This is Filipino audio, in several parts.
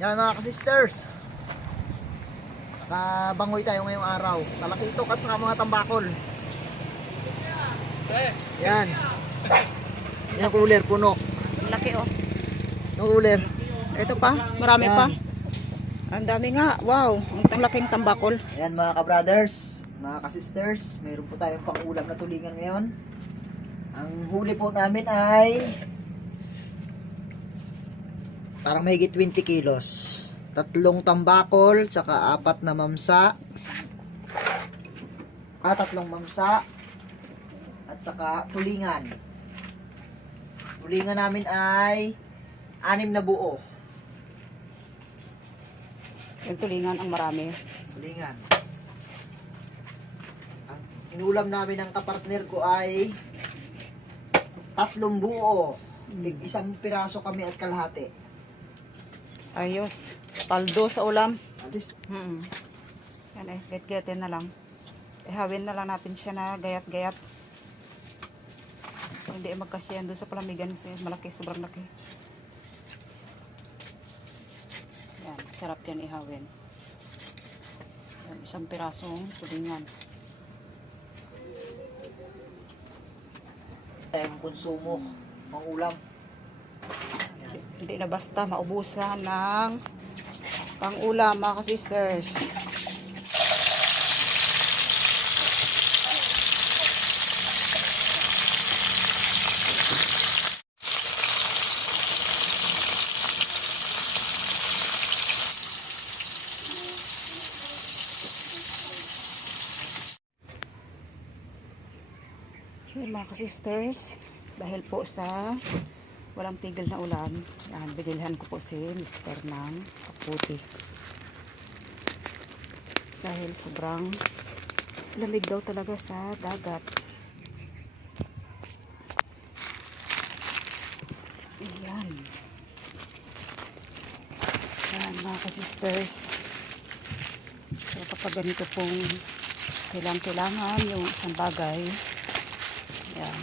Yan mga ka-sisters, nakabangoy tayo ngayong araw. Talakitok at saka mga tambakol. Yan. Yan cooler puno. Laki oh. Yung cooler. Ito pa, marami Yan. pa. Ang dami nga. Wow, ang laking tambakol. Ayan mga ka-brothers, mga ka-sisters, mayroon po tayong pang-ulam na tulingan ngayon. Ang huli po namin ay parang mahigit 20 kilos. 3 tambakol, saka 4 na mamsa. 3 mamsa. At saka tulingan. Tulingan namin ay 6 na buo. Yung tulingan ang marami. Tulingan. Ang inulam namin ng kapartner ko ay 3 buo. Isang piraso kami at kalahati. Ayos. Paldo sa ulam. At least, Yan eh, get-getin na lang. Ihawin na lang natin siya na gayat-gayat. Hindi magkasya doon sa palamigan kasi malaki, sobrang laki. Yan, sarap yan ihawin. Yan, isang pirasong tulingan. tayong konsumo ng ulam. Hindi na basta maubusan ng pang-ulam mga ka-sisters. Yun mga ka-sisters, dahil po sa walang tigil na ulan, yan, binilhan ko po si Mr. ng kaputi. Dahil sobrang lamig daw talaga sa dagat. Ayan. Ayan mga ka-sisters. So kapag ganito pong kailangan yung isang bagay, yan,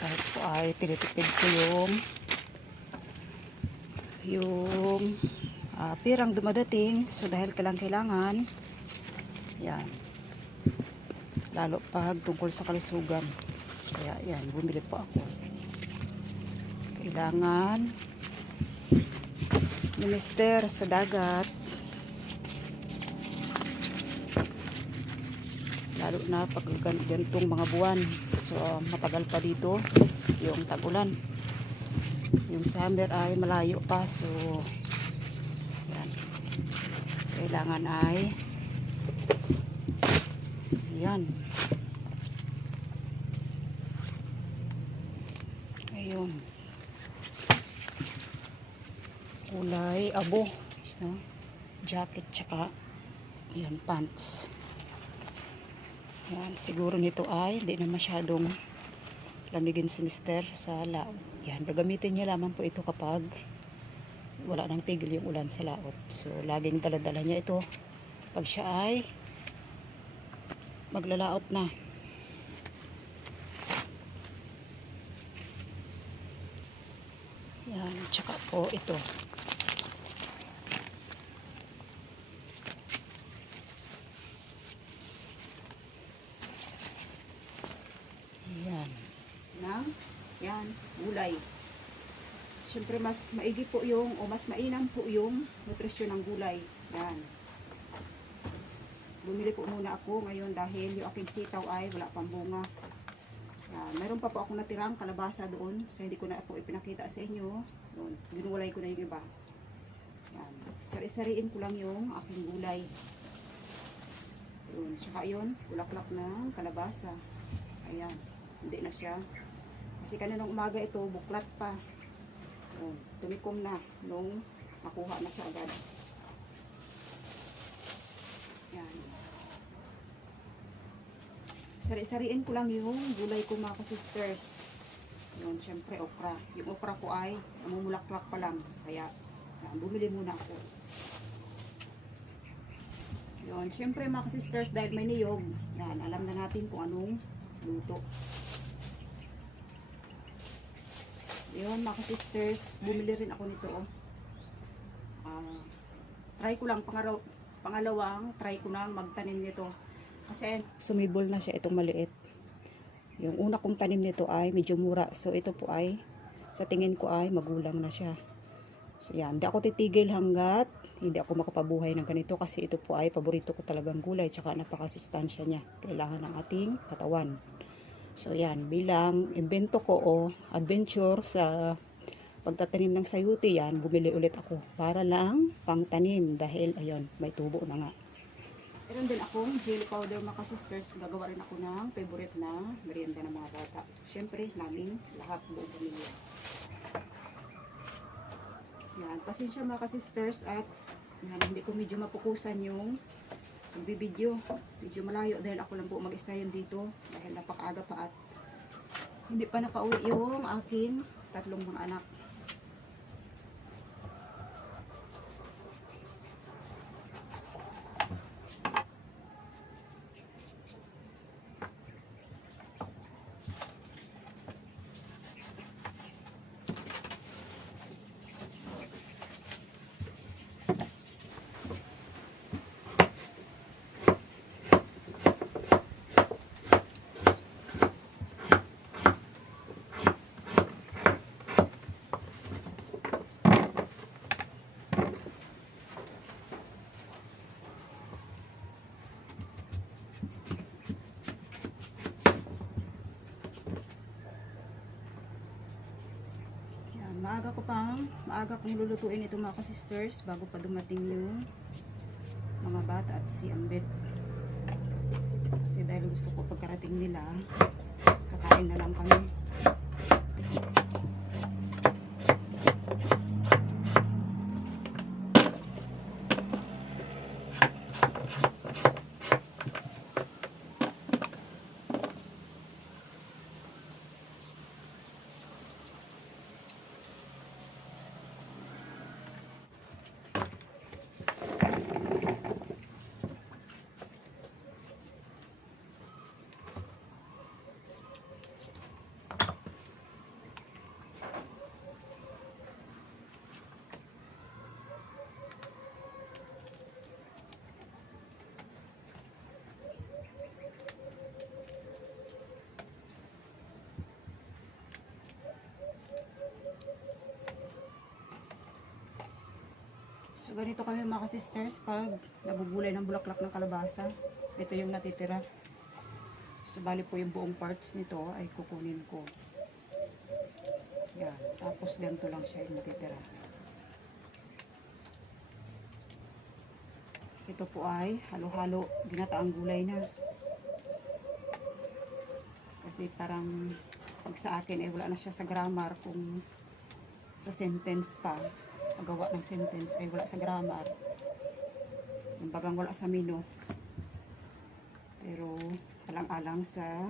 kahit po ay tinitipid ko yung pirang dumadating. So dahil kailangan, yan, lalo pag tungkol sa kalusugan, kaya yan, bumili po ako. Kailangan ni Mister sa dagat, lalo na pag ganitong mga buwan. So matagal pa dito yung tag-ulan, yung summer ay malayo pa. So yan, kailangan ay yan, ayun, kulay abo, no? Jacket tsaka yan, pants. Yan, siguro nito ay hindi na masyadong lamigin si Mister sa laot. Yan, gagamitin niya lamang po ito kapag wala nang tigil yung ulan sa laot. So laging dala-dala niya ito pag siya ay maglalaot na. Yan, tsaka po ito. Yan. Yan, gulay. Siyempre mas maigi po yung, o mas mainam po yung nutrisyon ng gulay. Yan. Bumili po muna ako ngayon dahil yung aking sitaw ay wala pang bunga. Yan. Mayroon pa po akong natirang kalabasa doon. So hindi ko na po ipinakita sa inyo. Doon, ginulay ko na yung iba. Yan. Sari-sariin ko lang yung aking gulay. Yun. Tsaka yun, bulaklak ng kalabasa. Ayan. Hindi na siya. Kasi kaninang umaga ito, buklat pa. Yun. Tumikom na nung nakuha na siya agad. Yan. Sari-sariin ko lang yung gulay ko mga ka-sisters. Yun, syempre okra. Yung okra ko ay namumulaklak pa lang. Kaya, yan, bumili muna ako. Yun, syempre mga ka-sisters, dahil may niyog, yan, alam na natin kung anong luto. Yun mga ka-sisters, bumili rin ako nito oh. try ko lang pangalawang try ko na magtanim nito kasi sumibol na siya itong maliit. Yung una kong tanim nito ay medyo mura, so ito po ay sa tingin ko ay magulang na siya. So yan, hindi ako titigil hanggat hindi ako makapabuhay ng ganito kasi ito po ay paborito ko talagang gulay, tsaka napakasustansya niya, kailangan ng ating katawan. So yan, bilang invento ko o adventure sa pagtatanim ng sayuti, yan, bumili ulit ako para lang pang tanim dahil ayun, may tubo na nga. Meron din akong jelly powder mga sisters, gagawa rin ako ng favorite na merienda ng mga bata. Siyempre, namin lahat buong pamilya. Yan, pasensya mga sisters at yan, hindi ko medyo mapukusan yung magbibideo. Medyo malayo dahil ako lang po mag-isa yun dito dahil napakaaga pa at hindi pa nakauwi yung aking tatlong mga anak. Maaga kong lulutuin ito mga sisters bago pa dumating yung mga bata at si Ambet. Kasi dahil gusto ko pagkarating nila, kakain na lang kami. So ganito kami mga sisters pag nabubulay ng bulaklak ng kalabasa. Ito yung natitira. So bali po yung buong parts nito ay kukunin ko. Yan. Tapos ganito lang siya yung natitira. Ito po ay halo-halo ginataang gulay na. Kasi parang pag sa akin ay wala na siya sa grammar kung sa sentence pa. Paggawa ng sentence ay wala sa grammar. Yung bagang wala sa menu. Pero alang-alang sa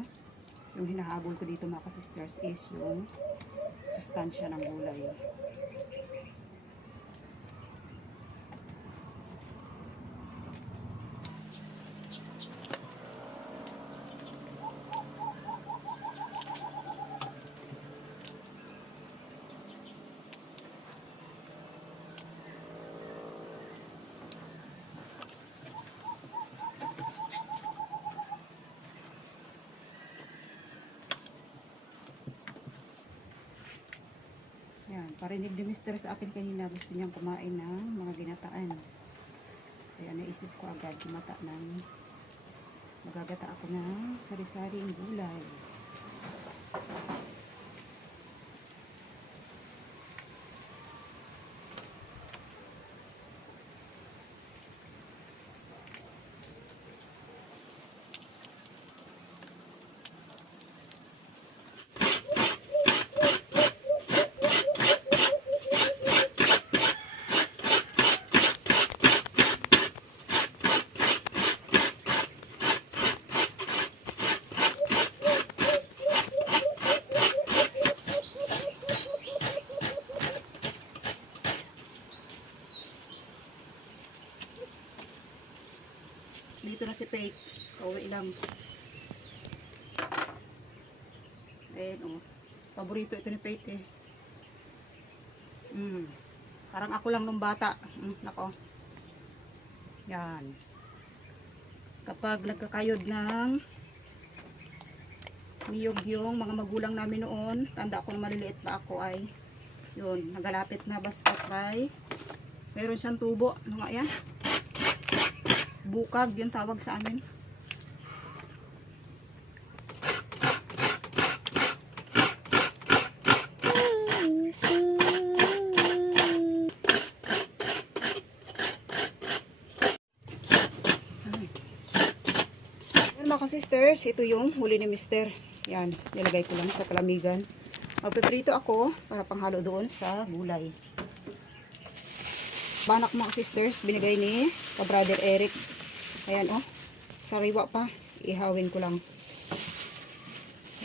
yung hinahabol ko dito mga sisters is yung sustansya ng gulay. Yan, parinig ni Mr. sa akin kanina, gusto niyang kumain ng mga ginataan. Kaya naisip ko agad kumata ng magagata ako ng sari-saring gulay. Dito na si Faith. Kauwi lang. Ayan, oh. Paborito ito ni Faith eh. Parang ako lang nung bata. Nako. Yan. Kapag nagkakayod ng niyog yung mga magulang namin noon, tanda ko na maliliit pa ako ay yun, nagalapit na basta try. Meron siyang tubo. Ano nga yan? Bukag yung tawag sa amin. Yan mga sisters, ito yung huli ni Mister. Yan, nilagay ko lang sa palamigan. Magpiprito ako para panghalo doon sa gulay. Banak mga sisters, binigay ni ka-brother Eric. Ayan oh, sariwa pa. Ihawin ko lang.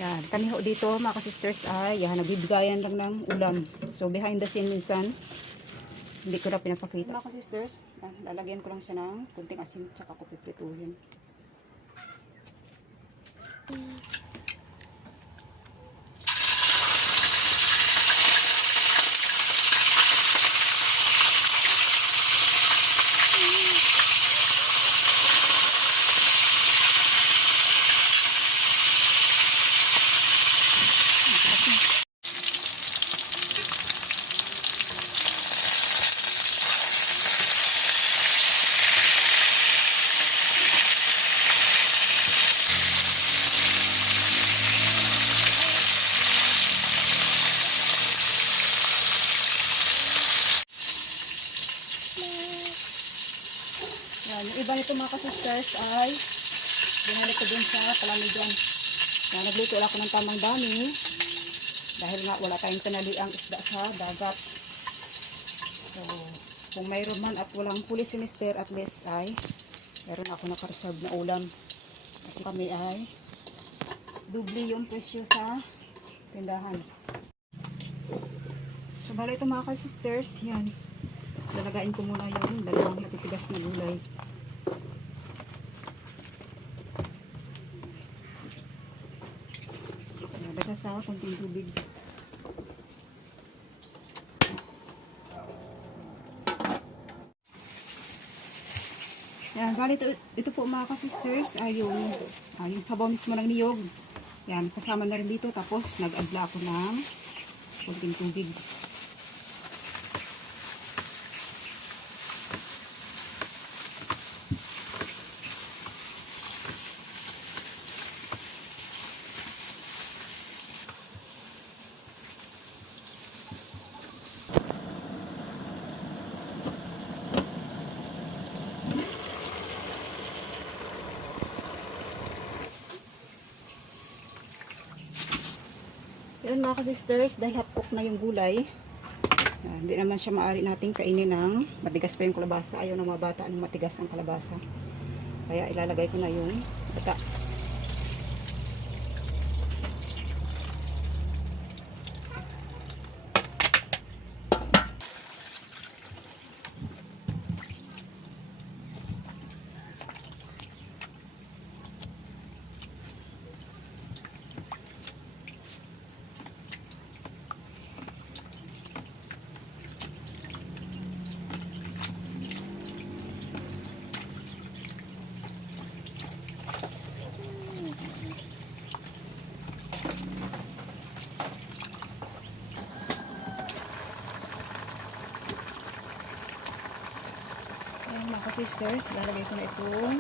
Yan, kaniho dito mga sisters ay yan, nagbibigayan lang ng ulam. So behind the scene minsan, hindi ko na pinapakita. Mga sisters, lalagyan ko lang siya ng kunting asin tsaka ko piprituhin. Yan, yung iba nito mga sisters ay binalik ko dun sa palamigan. Yan, nagluto ako ng tamang dami dahil nga wala tayong tanaliang isda sa dagat. So, kung mayroon man at walang huli si Mister, at least ay meron ako nakareserve na ulam. Kasi kami ay dubli yung presyo sa tindahan. So, bala ito mga sisters, yan. Lalagain ko muna yung dalawang matitigas na gulay. Nalagay sa konting tubig. Yan, bali ito po mga ka-sisters ay yung sabaw mismo ng niyog. Yan, kasama na rin dito. Tapos nag-abla ako ng konting tubig. Yun mga ka-sisters, dahil half cook na yung gulay, hindi naman siya maaari nating kainin ng matigas pa yung kalabasa. Ayaw ng mga bata ng matigas ang kalabasa. Kaya ilalagay ko na yung bata. Mga sisters, lalagay ko na itong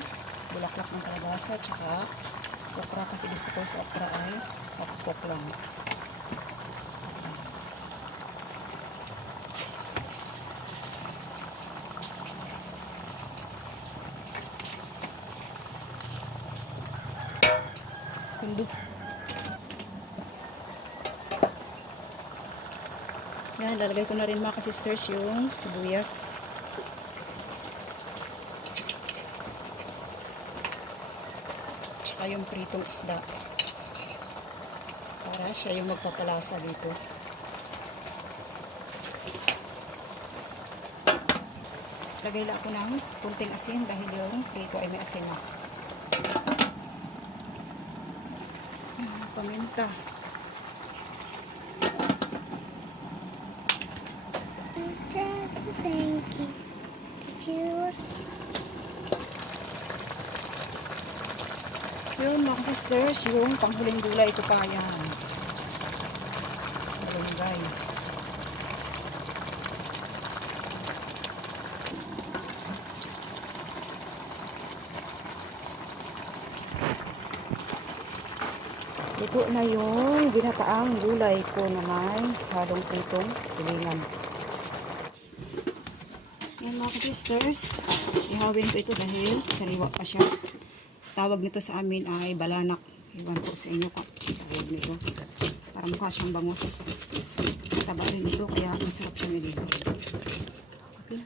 bulaklak ng kalabasa tsaka okra kasi gusto ko sa okra ay pakpok lang. Kundo. Yan, lalagay ko na rin mga sisters yung sibuyas. Yung pritong isda para siya yung magpapalasa dito. Lagay lang ako ng kunting asin dahil yung prito ay may asin na. Paminta. Thank you. Choose. Yun mga sisters, yung panghuling gulay ito pa yan. Malunggay. Ito na yung ginataang gulay ko na may halong pritong tulingan. Yan mga sisters, ihawin ko ito dahil sariwa pa siya. Tawag nito sa amin ay balanak. Iwan ko sa inyo kung tawag nito. Para mukha siyang bangus. Mataba rin ito kaya masarap siya niligo. Okay.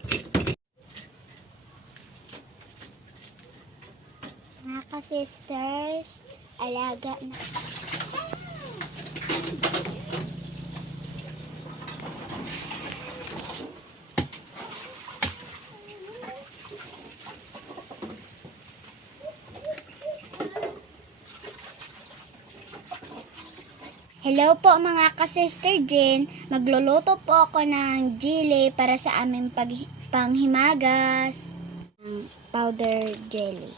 Mga ka-sisters, alaga na. Hello po mga ka-sister Jen. Magluluto po ako ng jelly para sa aming panghimagas. Powder jelly.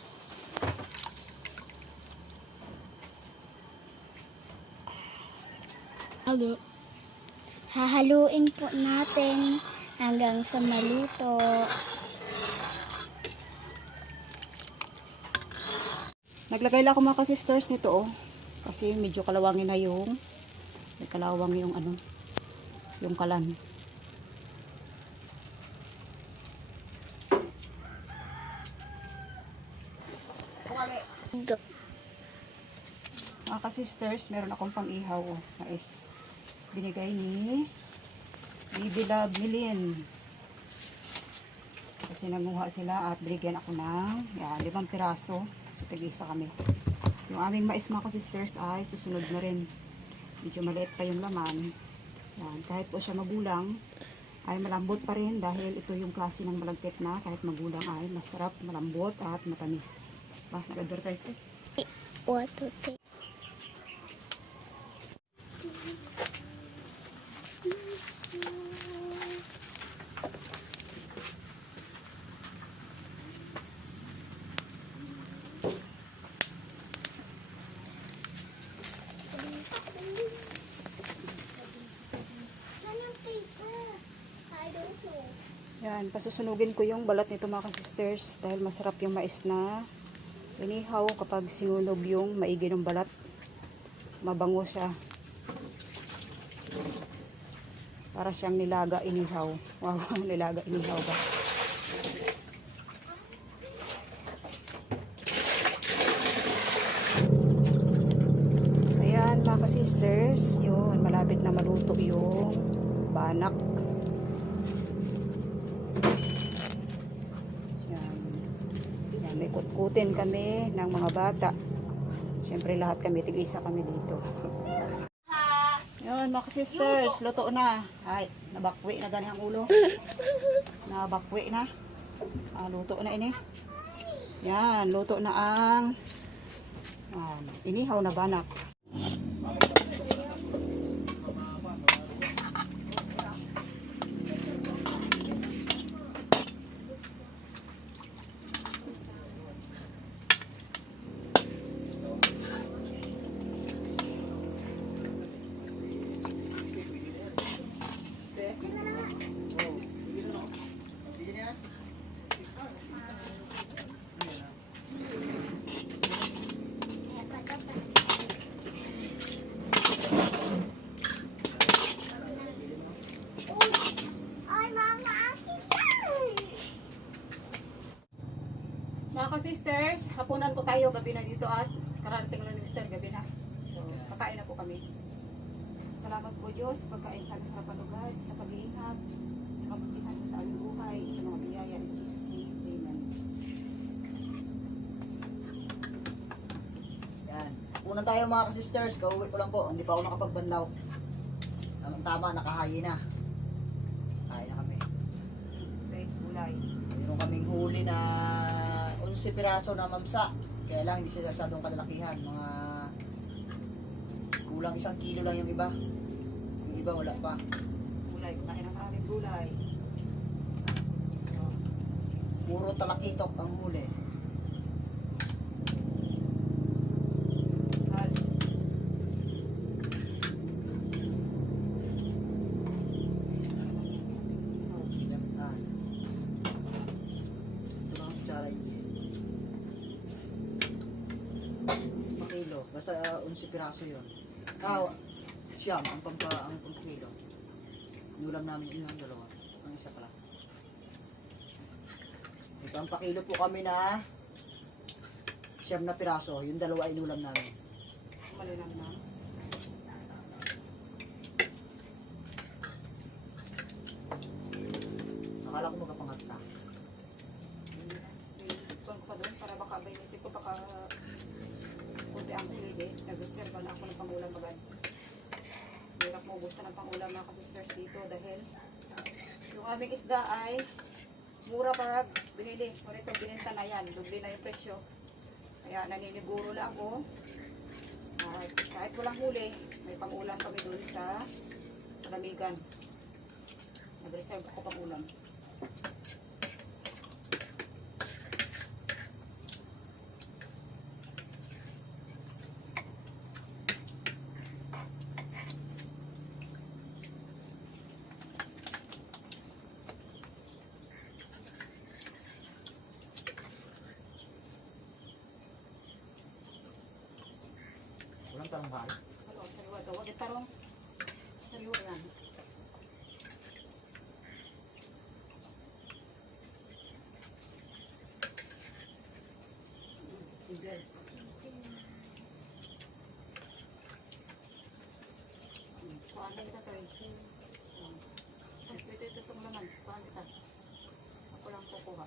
Hahaluin po natin hanggang sa maluto. Naglagay lang ako mga ka-sisters nito oh. Kasi medyo kalawangin na yung may kalawang yung ano yung kalan. Mga ka-sisters, meron akong pang-ihaw oh, mais. Binigay ni Bibi Love Milin. Kasi nanguha sila at binigyan ako ng 5 piraso. So tig-isa kami. Yung aming mais mga ka-sisters ay susunod na rin. Medyo maliit pa yung laman. Yan. Kahit po siya magulang, ay malambot pa rin dahil ito yung klase ng malagkit na kahit magulang ay masarap, malambot at matamis. Ba, nag-advertise eh. What to take? Yan, pasusunugin ko yung balat nito mga ka-sisters dahil masarap yung mais na inihaw kapag sinunog yung maigi ng balat. Mabango siya. Para siyang nilaga inihaw. Wow, nilaga inihaw ba? Ayan mga ka-sisters, yun, malapit na maluto yung banak. May kutkutin kami ng mga bata. Siyempre lahat kami, tig-isa kami dito. Yun mga sisters, luto na. Ay, nabakwi na gani ang ulo. Nabakwi na. Luto na ini. Yan, luto na ang inihaw na banak. Mga ka-sisters, hapunan po tayo gabi na dito at kararating lang ni Mr. gabi na. So, kakain na po kami. Salamat po Diyos sa pagkain sa aming harapan lugar, sa pag-iingat, sa kabutihan sa aming buhay, sa mga biyaya ni Jesus. Amen. Yan. Una tayo mga ka-sisters, kauwi ko lang po. Hindi pa ako nakapagbanlaw. Tama, nakahayi na. Kain na kami. Red gulay. Mayroon kaming huli na 11 piraso na mamsa. Kaya lang hindi sila masyadong kalalakihan. Mga kulang 1 kilo lang yung iba. Yung iba wala pa. Gulay, kumain ng maraming gulay. Puro talakitok ang huli. Mahal. Yan. Ito lang ang tsara yun. Makilo. Basta 11 piraso yun. Siyam ang pampakilo. Inulam namin yun ang dalawa. Ang isa pala. May pampakilo po kami na siyam na piraso. Yung dalawa inulam namin. Malinam na. Akala ko magapangat na. Ipon ko doon para baka ba inisip ko baka kunti ang huli. Nag-reserve na ako ng pangulam agad. Hirap mo gusto ng pangulam mga ka-sisters dito dahil yung aming isda ay mura para binili. Ngunit pag binenta na yan, dubli na yung presyo. Kaya naniniguro lang ako. Kahit walang huli, may pangulam kami doon sa Palamigan. Nag-reserve ako pangulam. Walang talanghal. Ano, sariwa ito. Huwag itarong. Sariwa yan. Sige. Kuhaan na kita tayo. Pwede ito itong laman. Kuhaan kita. Ako lang kukuha.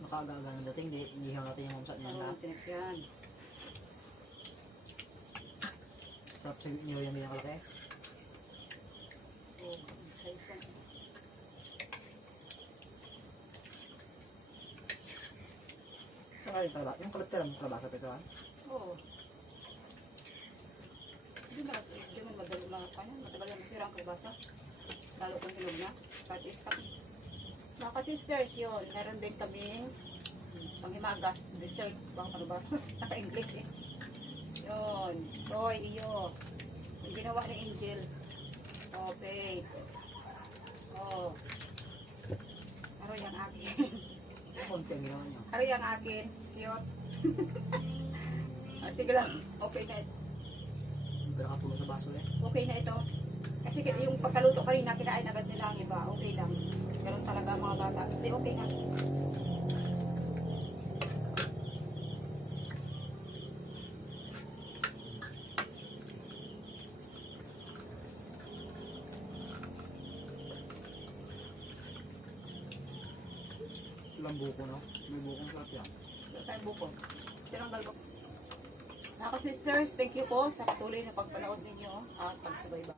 Nakagaga ng dating. Ihaw natin yung mamsat niya na. Ano, tinik yan. Sarap sa niyo yung kalaki. Oh, size yan. Saka yung kalabasa. Yung kalabasa ng kalabasa pa ito ha. Oo. Hindi man madali mga kanya. Matagal yan masira ang kalabasa. Lalo kung hilog na. Kahit istak. Mga ka-sisters yun. Meron din kaming panghimagas. Dessert. Bang ano ba? Naka-English eh. Yun. Toy, iyo. Yung ginawa ni Angel. Okay. Oh. Ano yung akin? Konti ang ginawa niya. Ano yung akin? Cute. Sige lang. Okay na ito. Yung pinakapulo sa baso eh. Okay na ito. Kasi yung pagkaluto kanina, kinain agad nila ang iba. Okay lang. Ganun talaga mga bata. Hindi, okay na. Ilang buko no? May bukong flat yan. Wala tayong bukod. Tinanggal ko. Mga ka-sisters, thank you po sa patuloy na pagpanood ninyo at pagsubaybay.